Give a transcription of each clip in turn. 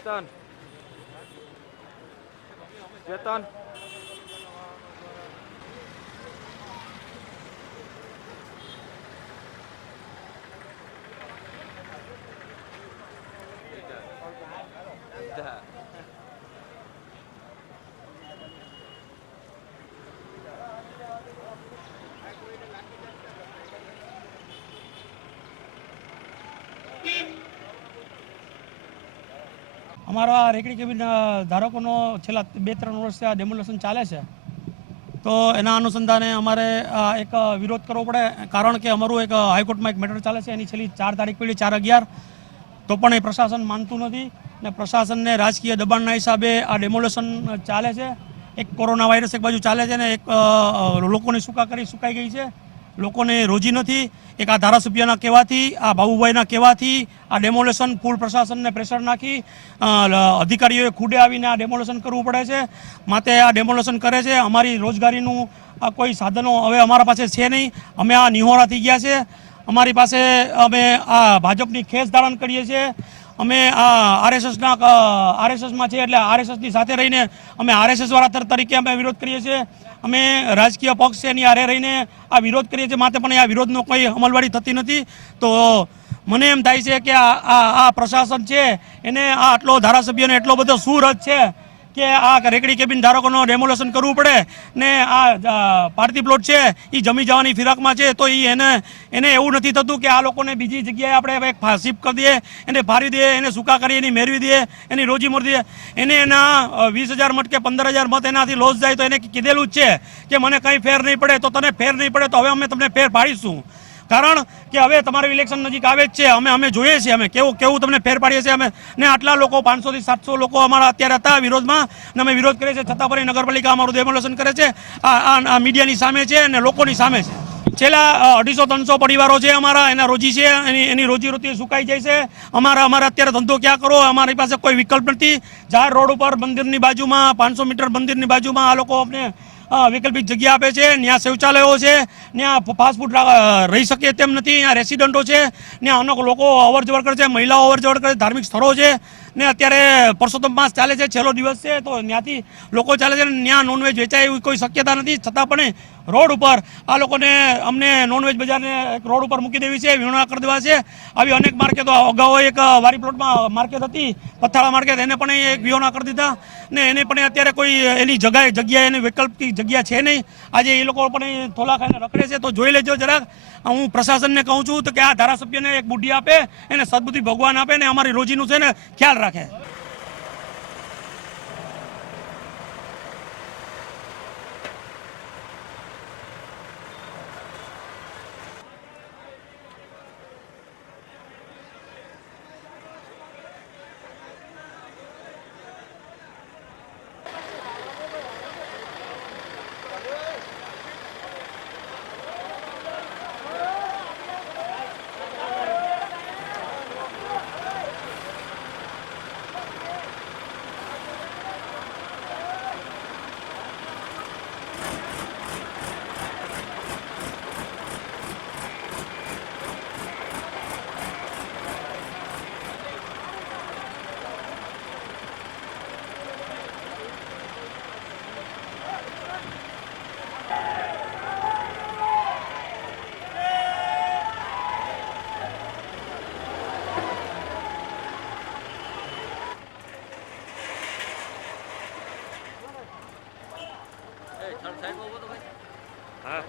ચેતન ચેતન અમારા રેકડી કેબિન ધારકોનો છેલ્લા 2-3 વર્ષથી આ ડેમોલેશન ચાલે છે, તો એના અનુસંધાને અમારે એક વિરોધ કરવો પડે. કારણ કે અમારું એક હાઈકોર્ટમાં એક મેટર ચાલે છે, એની છેલ્લી 4 તારીખ પડી, 4/11, તો પણ એ પ્રશાસન માનતું નથી ને પ્રશાસનને રાજકીય દબાણના હિસાબે આ ડેમોલેશન ચાલે છે. એક કોરોના વાયરસ એક બાજુ ચાલે છે ને એક લોકોની સુકાઈ ગઈ છે, લોકોને રોજી નથી. એક આ ધારાસભ્યના કહેવાથી, આ બાબુભાઈના કહેવાથી આ ડેમોલેશન ફૂલ પ્રશાસનને પ્રેશર નાખી અધિકારીઓએ ખુદે આવીને આ ડેમોલેશન કરવું પડે છે. માટે આ ડેમોલેશન કરે છે. અમારી રોજગારીનું કોઈ સાધનો હવે અમારા પાસે છે નહીં. અમે આ નિહોરા થઈ ગયા છે. અમારી પાસે અમે આ ભાજપની ખેસ ધારણ કરીએ છીએ. અમે આ આરએસએસમાં છે એટલે આરએસએસની સાથે રહીને અમે આરએસએસવાળા તરીકે અમે વિરોધ કરીએ છીએ. અમે રાજકીય પક્ષ છે એની હારે રહીને આ વિરોધ કરીએ છીએ. માટે પણ આ વિરોધનો કોઈ અમલવારી થતી નથી. તો મને એમ થાય છે કે આ પ્રશાસન છે એને આ આટલો ધારાસભ્યને એટલો બધો સુરત છે કે આ રેકડી કેબિન ધારકોનો ડેમોલેશન કરવું પડે ને આ પાર્ટી પ્લોટ છે એ જમી જવાની ફિરાકમાં છે. તો એને એવું નથી થતું કે આ લોકોને બીજી જગ્યાએ આપણે શિફ્ટ કરી દઈએ, એને ફારી દઈએ, એને સૂકા કરી એની મેળવી દઈએ, એની રોજી મોરી દઈએ. એને એના 20,000 મત કે 15,000 મત એનાથી લોસ જાય તો એને કીધેલું જ છે કે મને કંઈ ફેર નહીં પડે. તો તને ફેર નહીં પડે તો હવે અમે તમને ફેર પાડીશું. કારણ કે હવે તમારું ઇલેક્શન નજીક આવે જ છે. અમે જોઈએ છીએ અમે કેવું તમને ફેર પાડીએ છીએ. અમે ને આટલા લોકો 500 થી 700 લોકો અમારા અત્યારે હતા વિરોધમાં ને અમે વિરોધ કરીએ છીએ, છતાં પણ નગરપાલિકા અમારું ડેમોલેશન કરે છે. આ મીડિયાની સામે છે અને લોકોની સામે છે. છેલ્લા 250-300 પરિવારો છે અમારા, એના રોજી છે, એની રોજીરોટી સુકાઈ જાય છે. અમારે અત્યારે ધંધો ક્યાં કરો? અમારી પાસે કોઈ વિકલ્પ નથી. જાહેર રોડ ઉપર મંદિરની બાજુમાં 500 મીટર મંદિરની બાજુમાં આ લોકો અમને વૈકલ્પિક જગ્યા આપે છે. ત્યાં શૌચાલયો છે, ત્યાં ફાસ્ટફૂડ રહી શકે તેમ નથી, ત્યાં રેસિડન્ટો છે, ત્યાં અનેક લોકો અવર જવર કરે છે, મહિલાઓ અવર જવર કરે છે, ધાર્મિક સ્થળો છે. ને અત્યારે પરસોત્તમ માસ ચાલે છે, છેલ્લો દિવસ છે, તો ત્યાંથી લોકો ચાલે છે. ત્યાં નોનવેજ વેચાય એવી કોઈ શક્યતા નથી. છતાં પણ રોડ ઉપર આ લોકોને અમને નોનવેજ બજારને એક રોડ ઉપર મૂકી દેવી છે, વિહોણા કરી દેવા છે. આવી અનેક માર્કેટો, અગાઉ એક વારી પ્લોટમાં માર્કેટ હતી, પથાળા માર્કેટ, એને પણ એક વિહોણા કરી દીધા ને એને પણ અત્યારે કોઈ એની જગ્યાએ એની વૈકલ્પિક જગ્યા છે નહીં. આજે એ લોકો પણ થોલા ખાઈને રખડે છે. તો જોઈ લેજો જરાક. હું પ્રશાસનને કહું છું તો કે આ ધારાસભ્યને એક બુદ્ધિ આપે, એને સદબુદ્ધિ ભગવાન આપે ને અમારી રોજીનું છે ને ખ્યાલ રાખે. હા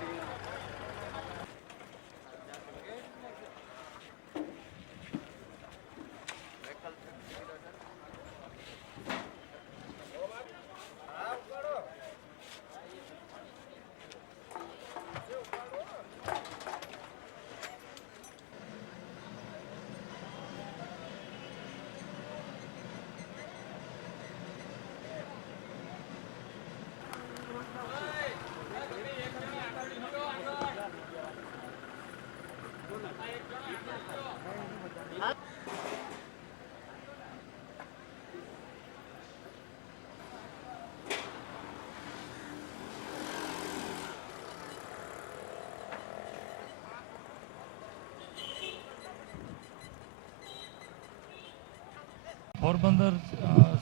પોરબંદર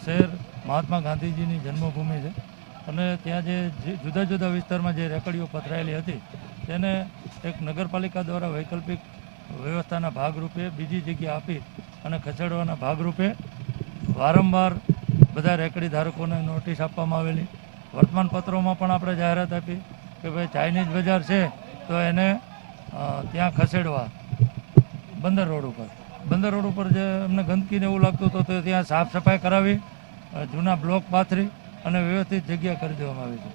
શહેર મહાત્મા ગાંધીજીની જન્મભૂમિ છે અને ત્યાં જે જુદા જુદા વિસ્તારમાં જે રેકડીઓ પથરાયેલી હતી તેને એક નગરપાલિકા દ્વારા વૈકલ્પિક વ્યવસ્થાના ભાગરૂપે બીજી જગ્યા આપી અને ખસેડવાના ભાગરૂપે વારંવાર બધા રેકડી ધારકોને નોટિસ આપવામાં આવેલી. વર્તમાનપત્રોમાં પણ આપણે જાહેરાત આપી કે ભાઈ ચાઇનીઝ બજાર છે તો એને ત્યાં ખસેડવા બંદર રોડ ઉપર જે અમને ગંદકીને એવું લાગતું હતું તો ત્યાં સાફ સફાઈ કરાવી, જૂના બ્લોક પાથરી અને વ્યવસ્થિત જગ્યા કરી દેવામાં આવી છે.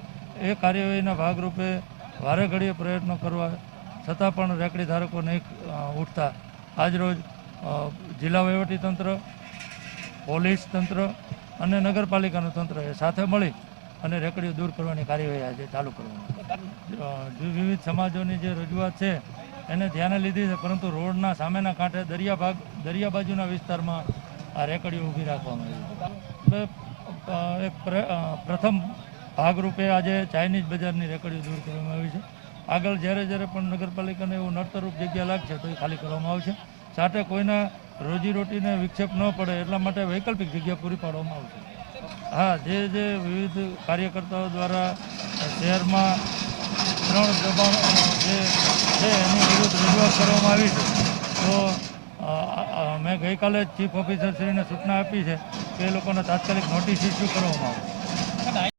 એ કાર્યવાહીના ભાગરૂપે વારે ઘડીએ પ્રયત્નો કરવા છતાં પણ રેકડી ધારકો નહીં ઉઠતા આજરોજ જિલ્લા વહીવટીતંત્ર, પોલીસ તંત્ર અને નગરપાલિકાનું તંત્ર એ સાથે મળી અને રેકડીઓ દૂર કરવાની કાર્યવાહી આજે ચાલુ કરવામાં વિવિધ સમાજોની જે રજૂઆત છે એને ધ્યાને લીધી છે, પરંતુ રોડના સામેના કાંઠે દરિયા બાજુના વિસ્તારમાં આ રેકડીઓ ઊભી રાખવામાં આવી છે. એટલે પ્રથમ ભાગરૂપે આજે ચાઇનીઝ બજારની રેકડીઓ દૂર કરવામાં આવી છે. આગળ જ્યારે પણ નગરપાલિકાને એવું નડતરરૂપ જગ્યા લાગશે તો એ ખાલી કરવામાં આવશે. સાથે કોઈના રોજીરોટીને વિક્ષેપ ન પડે એટલા માટે વૈકલ્પિક જગ્યા પૂરી પાડવામાં આવશે. હા, જે વિવિધ કાર્યકર્તાઓ દ્વારા શહેરમાં 3 દબાણ જે છે એની વિરુદ્ધ રજૂઆત કરવામાં આવી છે, તો મેં ગઈકાલે જ ચીફ ઓફિસરશ્રીને સૂચના આપી છે કે એ લોકોને તાત્કાલિક નોટિસ ઇસ્યુ કરવામાં આવે.